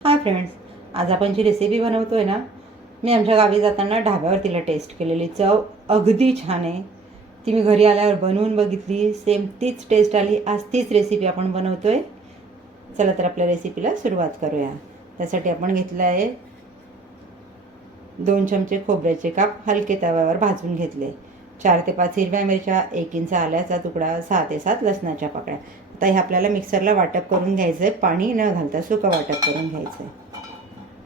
Hi friends, आज आपण जी recipe बनवतोय ना, मी आमच्या गावी जाताना ढाब्यावर तिला टेस्ट केलेली. चव अगदी छान आहे. ती मी घरी आल्यावर बनवून बघितली, सेम तीच टेस्ट आली. आज तीच रेसिपी आपण बनवतोय. चला तर आपल्या रेसिपीला सुरुवात करूया. त्यासाठी आपण घेतलं आहे 2 चमचे खोबऱ्याचे काप हलके तव्यावर भाजून घेतले. 4 ते 5 हिरव्या मिरच्या, 1 इंच आल्याचा तुकडा, 6 ते 7 लसणाच्या पाकळ्या. आता हे आपल्याला मिक्सरला वाटप करून घ्यायचं आहे. पाणी न घालता सुकं वाटप करून घ्यायचं आहे.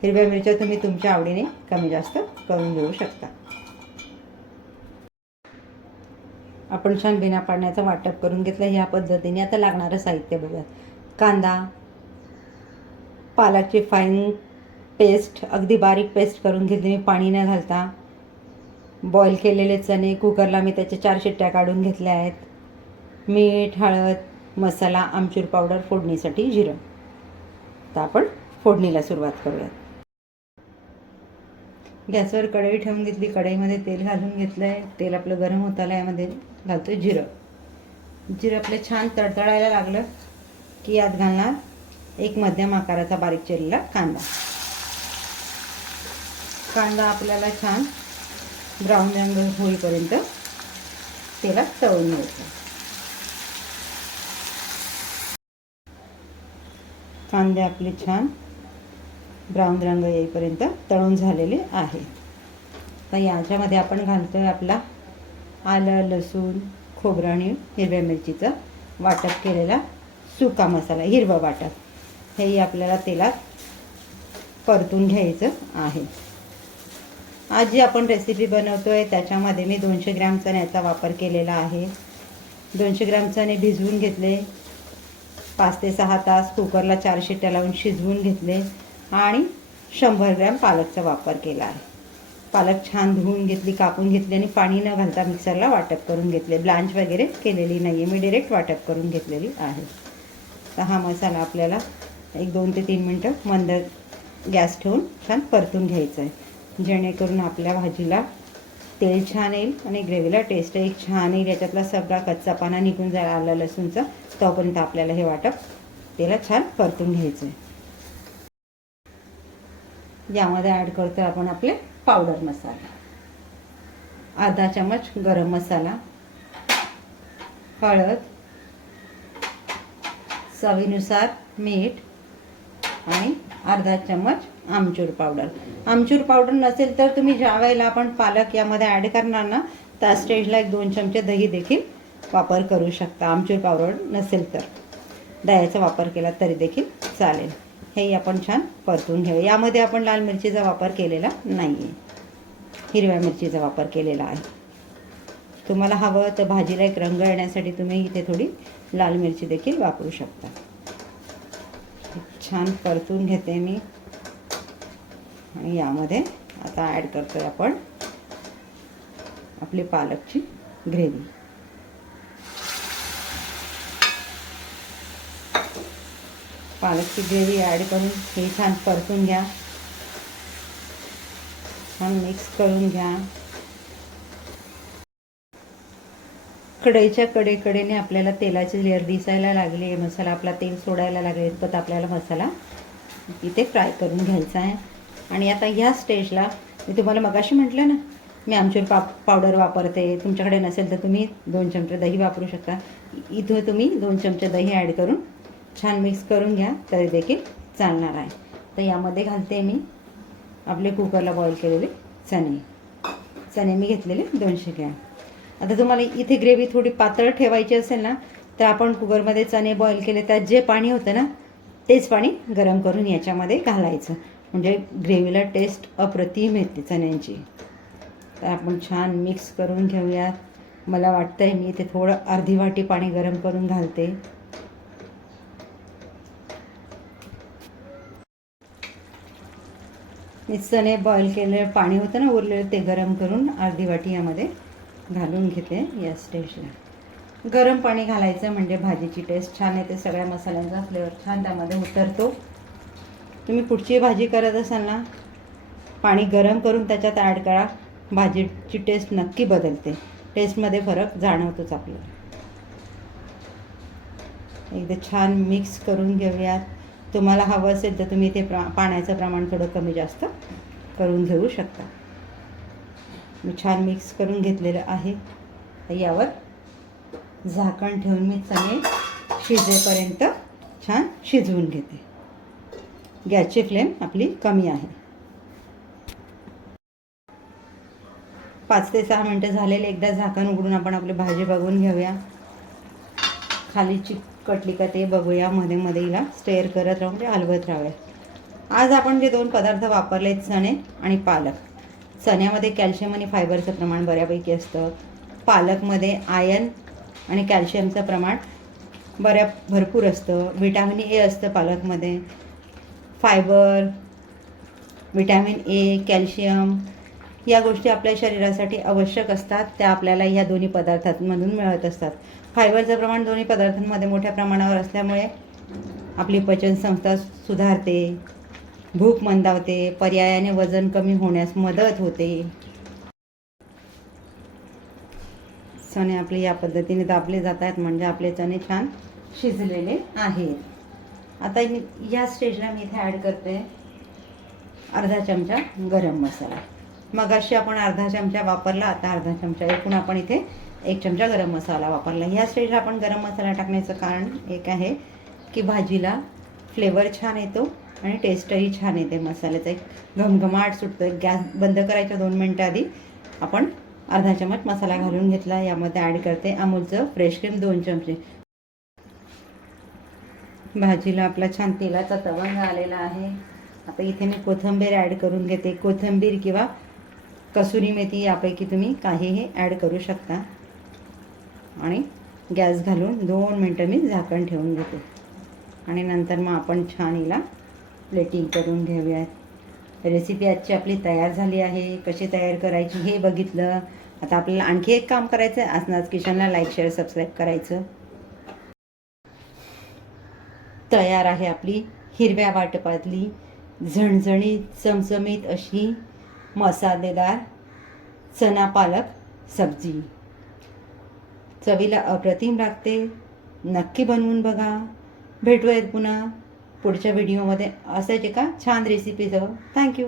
हिरव्या मिरच्या तुम्ही तुमच्या आवडीने कमी जास्त करून घेऊ शकता. आपण छान बिना पाण्याचं वाटप करून घेतलं ह्या पद्धतीने. आता लागणारं साहित्य बघूया. कांदा, पालकची फाईन पेस्ट, अगदी बारीक पेस्ट करून घेतली मी पाणी न घालता. बॉईल केलेले चणे कुकरला मी त्याच्या 4 शिट्ट्या काढून घेतल्या आहेत. मीठ, हळद, मसाला, आमचूर पावडर, फोडणीसाठी जिरं. तर आपण फोडणीला सुरुवात करूया. गॅसवर कढई ठेवून घेतली. कढईमध्ये तेल घालून घेतलं आहे. तेल आपलं गरम होत आलं. यामध्ये घालतो जिरं. जिरं आपलं छान तडतडायला लागलं की यात घालणार एक मध्यम आकाराचा बारीक चिरलेला कांदा. कांदा आपल्याला छान ब्राऊन रंग होईपर्यंत तेलात तळून घ्यायचा. कांदे आपले छान ब्राऊन रंग येईपर्यंत तळून झालेले आहे. तर याच्यामध्ये आपण घालतोय आपला आलं, लसूण, खोबरं आणि हिरव्या मिरचीचा वाटप केलेला सुका मसाला, हिरवा वाटप. हेही आपल्याला तेलात परतून घ्यायचं आहे. आज जी आपण रेसिपी बनवतोय त्याच्यामध्ये मी 200 ग्रॅम चण्याचा वापर केलेला आहे. 200 ग्रॅम चणे भिजवून घेतले. 5 ते 6 तास कुकरला 4 शिट्ट्या लावून शिजवून घेतले आणि 100 ग्रॅम पालकचा वापर केला आहे. पालक छान धुवून घेतली, कापून घेतली आणि पाणी न घालता मिक्सरला वाटप करून घेतले. ब्लांच वगैरे केलेली नाही आहे, मी डायरेक्ट वाटप करून घेतलेली आहे. तर हा मसाला आपल्याला 1-2 ते 3 मिनटं मंद गॅस ठेवून छान परतून घ्यायचा आहे, जेणेकरून आपल्या भाजीला तेल छान येईल आणि ग्रेव्हीला टेस्ट एक छान येईल. याच्यातला सगळा कच्चापणा निघून जाईल आलं लसूणचा. तोपर्यंत आपल्याला हे वाटप तेला छान परतून घ्यायचं आहे. यामध्ये ॲड करतो आपण आपले पावडर मसाला. अर्धा चमच गरम मसाला, हळद, चवीनुसार मीठ आणि अर्धा चमच आमचूर पावडर. आमचूर पावडर नसेल तर तुम्ही ज्या वेळेला आपण पालक यामध्ये ॲड करणार ना, त्या स्टेजला 1-2 चमचे दही देखील वापर करू शकता. आमचूर पावडर नसेल तर दह्याचा वापर केला तरी देखील चालेल. हे आपण छान परतून घेऊ. यामध्ये आपण लाल मिरचीचा वापर केलेला नाही आहे, हिरव्या मिरचीचा वापर केलेला आहे. तुम्हाला हवं तर भाजीला एक रंग येण्यासाठी तुम्ही इथे थोडी लाल मिरची देखील वापरू शकता. छान परतून घेते मी आणि यामध्ये आता ॲड करतोय आपण आपली पालकची ग्रेव्ही. पालकची ग्रेव्ही ॲड करून हे छान परतून घ्या, छान मिक्स करून घ्या. कढईच्या कडेकडेने आपल्याला तेलाची लेअर दिसायला लागली आहे. मसाला आपला तेल सोडायला लागले तर आपल्याला मसाला इथे फ्राय करून घ्यायचा आहे. आणि आता ह्या स्टेजला मी तुम्हाला मगाशी म्हटलं ना, मी आमचूर पावडर वापरते. तुमच्याकडे नसेल तर तुम्ही 2 चमचे दही वापरू शकता. इथं तुम्ही 2 चमचे दही ॲड करून छान मिक्स करून घ्या तरी देखील चालणार आहे. तर यामध्ये घालते मी आपले कुकरला बॉईल केलेले चणे मी घेतलेले 200 ग्रॅम. आता तुम्हाला इथे ग्रेव्ही थोडी पातळ ठेवायची असेल ना, तर आपण कुकरमध्ये चणे बॉईल केले त्यात जे पाणी होतं ना, तेच पाणी गरम करून याच्यामध्ये घालायचं, म्हणजे ग्रेव्हीला टेस्ट अप्रतिम येते चण्यांची. तर आपण छान मिक्स करून घेऊयात. मला वाटतं आहे मी इथे थोडं अर्धी वाटी पाणी गरम करून घालते. मी चणे बॉईल केलेलं पाणी होतं ना उरलेलं, ते गरम करून अर्धी वाटी यामध्ये घालून घेते. या स्टेजला गरम पाणी घालायचं म्हणजे भाजीची टेस्ट छान येते, सगळ्या मसाल्यांचा फ्लेवर छान त्यामध्ये उतरतो. तुम्ही कुठची भाजी करत असाल ना, पाणी गरम करून त्याच्यात ॲड करा, भाजीची टेस्ट नक्की बदलते. टेस्टमध्ये फरक जाणवतोच आपल्याला. एकदा छान मिक्स करून घेऊयात. तुम्हाला हवं असेल तर तुम्ही ते पाण्याचं प्रमाण थोडं कमी जास्त करून घेऊ शकता. मी छान मिक्स करून घेतलेलं आहे. यावर झाकण ठेवून मी चणे शिजेपर्यंत छान शिजवून घेते. गॅसची फ्लेम आपली कमी आहे. 5 ते 6 मिनटं झालेले. एकदा झाकण उघडून आपण आपली भाजी बघून घेऊया. खाली चिकटली का ते बघूया. मध्ये मध्ये हिला स्टेअर करत राहून ते हलवत राहूया. आज आपण जे 2 पदार्थ वापरले, चणे आणि पालक. चण्यामध्ये कॅल्शियम आणि फायबरचं प्रमाण बऱ्यापैकी असतं. पालकमध्ये आयर्न आणि कॅल्शियमचं प्रमाण भरपूर असतं. विटॅमिन ए असतं पालकमध्ये. फायबर, विटॅमिन ए, कॅल्शियम या गोष्टी आपल्या शरीरासाठी आवश्यक असतात. त्या आपल्याला या दोन्ही पदार्थांमधून मिळत असतात. फायबरचं प्रमाण दोन्ही पदार्थांमध्ये मोठ्या प्रमाणावर असल्यामुळे आपली पचनसंस्था सुधारते, भूक मंदावते, पर्यायाने वजन कमी होण्यास मदत होते. चणे आपले या पद्धतीने दाबले जात आहेत म्हणजे आपले चणे छान शिजलेले आहेत. आता या स्टेजला मी इथे ॲड करते अर्धा चमचा गरम मसाला. मगाशी आपण अर्धा चमचा वापरला, आता अर्धा चमचा. एकूण आपण इथे 1 चमचा गरम मसाला वापरला. ह्या स्टेजला आपण गरम मसाला टाकण्याचं कारण एक आहे की भाजीला फ्लेवर छान येतो आणि टेस्टही छान येते. मसाल्याचा एक घमघमाट सुटतो. गॅस बंद करायच्या 2 मिनटं आधी आपण अर्धा चमच मसाला घालून घेतला. यामध्ये ॲड करते अमूलचं फ्रेश क्रीम 2 चमचे. भाजीला आपला छान तेलाचा तवंग आलेला आहे. आता इथे मी कोथिंबीर ॲड करून घेते. कोथिंबीर किंवा कसुरी मेथी यापैकी तुम्ही काहीही ॲड करू शकता. आणि गॅस घालून 2 मिनटं मी झाकण ठेवून घेते. आणि नंतर मग आपण छान हिला प्लेटिंग करून घेऊयात. रेसिपी आजची आपली तयार झाली आहे. कशी तयार करायची हे बघितलं. आता आपल्याला आणखी एक काम करायचं आहे. आसनाज किचनला लाईक, शेअर, सबस्क्राईब करायचं. तयार आहे आपली हिरव्या वाटपातली झणझणीत चमचमीत अशी मसालेदार चना पालक सब्जी. चवीला अप्रतिम लागते. नक्की बनवून बघा. भेटूयात पुन्हा पुढच्या व्हिडिओमध्ये असाच एका छान रेसिपीसह. थँक्यू.